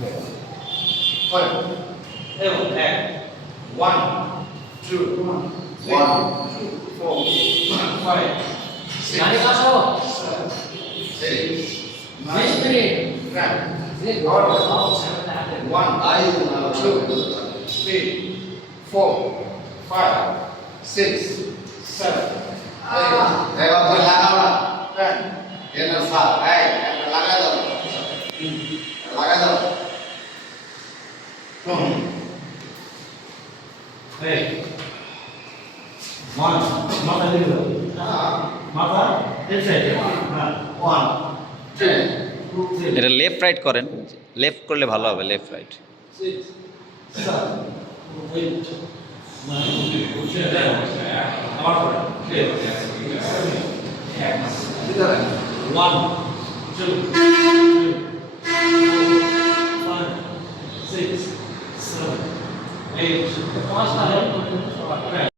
5 এবং 1 1 2 1 4 5 গাড়ি আসো 6 20 মিনিট 7 1 2 3 4 5 6 7 8 এবার লাগাও না 10 এর স্যার এই একটা লাগা দাও লাগা দাও এই ওয়ান মাথা দিয়ে দাও মাথা এই সাইডে হ্যাঁ ওয়ান 10 এটা লেফট রাইট করেন, লেফট করলে ভালো হবে, লেফট রাইট। 6 7 8 আবার করেন 1 2 3 4 5 6 7 8 পাঁচটা